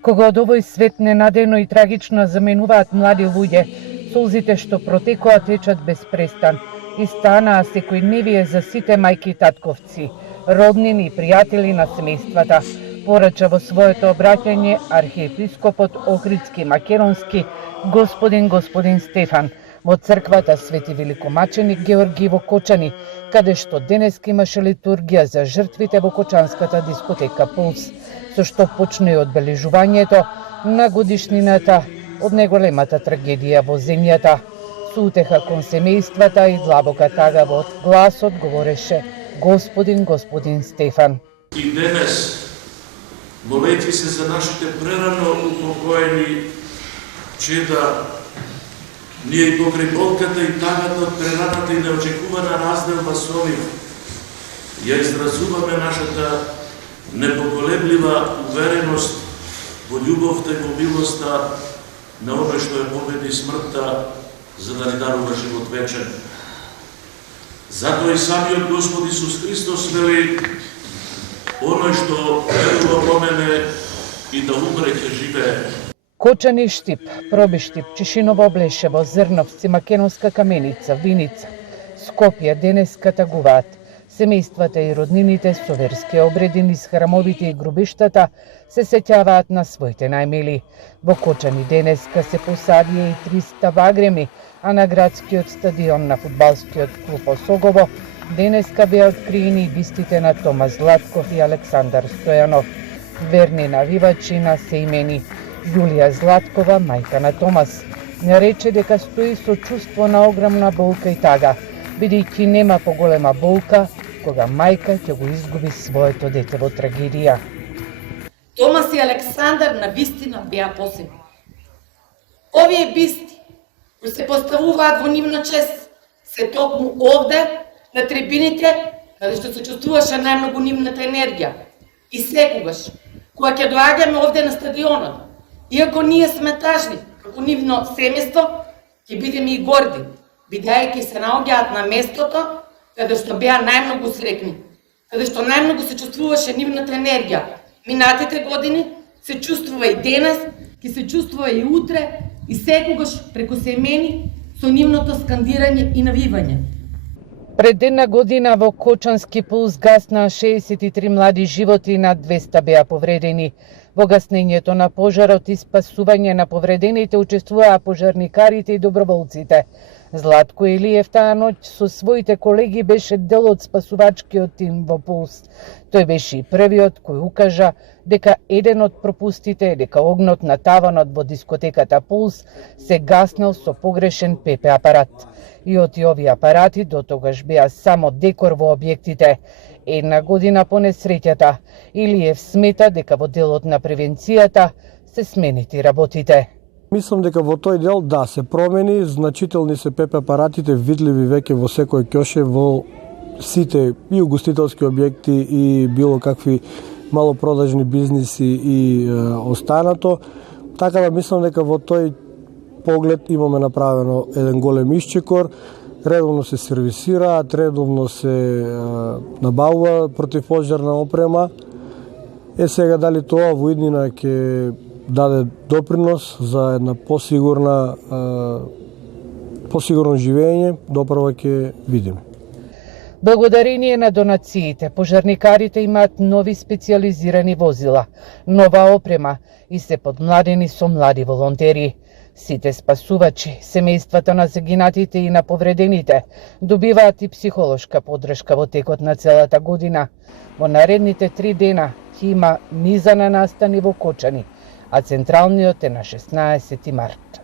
Кога од овој свет ненадејно и трагично заменуваат млади луѓе, солзите што протекоа течат без престан и станаа секојдневие за сите мајки и татковци, роднини и пријатели на семејствата, порача во своето обраќање архиепископот Охридски Македонски господин Стефан во црквата Свети Великомаченик Георги во Кочани, каде што денеска имаше литургија за жртвите во кочанската дискотека Пулс, со што почне и одбележувањето на годишнината од најголемата трагедија во земјата. Со утеха кон семејствата и длабока тагава од гласот говореше господин Стефан. И денес, молејќи се за нашите прерано упокоени чеда, ние и покрај болката и тагата од прераната и неочекувана разделба со нив, ја изразуваме нашата непоколеблива увереност во љубовта и во милоста на оној што ја победи смртта за да ни дарува живот вечен. Затоа и самиот Господ Исус Христос вели: оној што верува во мене и да умре ќе живее. Кочани, Штип, Пробиштип, Чешиново, Облешево, Зрновци, Македонска Каменица, Виница, Скопје денеска тагуваат. Семејствата и роднините со верски обреди низ храмовите и грубиштата се сеќаваат на своите најмили. Во Кочани денеска се посадија и 300 вагреми, а на градскиот стадион на фудбалскиот клуб Осогово денеска беа откриени и бистите на Томас Златков и Александар Стојанов. Верни навивачи на семени. Јулија Златкова, мајка на Томас, не рече дека стои со чувство на огромна болка и тага, бидејќи нема поголема болка кога мајка ќе го изгуби своето дете во трагедија. Томас и Александар на вистина беа посебни. Овие бисти кои се поставуваат во нивна чест се токму овде на трибините каде што се чувствуваше најмногу нивната енергија. И секогаш кога ќе доаѓаме овде на стадионот, иако ние сме тажни како нивно семејство, ќе бидеме и горди, бидејќи се наоѓаат на местото каде што беа најмногу среќни, каде што најмногу се чувствуваше нивната енергија. Минатите години се чувствува и денес, ќе се чувствува и утре, и секогаш преку семени со нивното скандирање и навивање. Пред една година во Кочански Пулс гасна 63 млади животи и над 200 беа повредени. Во гаснењето на пожарот и спасување на повредените учествуваа пожарникарите и доброволците. Златко Илиев таа ноќ со своите колеги беше дел од спасувачкиот тим во Пулс. Тој беше и првиот кој укажа дека еден од пропустите е дека огнот на таванот во дискотеката Пулс се гаснал со погрешен ПП апарат. И од овие апарати до тогаш беа само декор во објектите. Една година по несреќата, Илиев смета дека во делот на превенцијата се сменити работите. Мислам дека во тој дел да се промени, значителни се ПП апаратите видливи веќе во секој ќоше, во сите и угостителски објекти и било какви малопродажни бизниси и останато. Така да мислам дека во тој поглед имаме направено еден голем исчекор, редовно се сервисираат, редовно се набавува противпожарна опрема. Сега дали тоа во иднина ќе даде допринос за една посигурно живење, допрва ќе видиме. Благодарение на донациите, пожарникарите имаат нови специализирани возила, нова опрема и се подмладени со млади волонтери. Сите спасувачи, семејствата на загинатите и на повредените добиваат и психолошка поддршка во текот на целата година. Во наредните 3 дена ќе има низа на настани во Кочани, а централниот е на 16 март.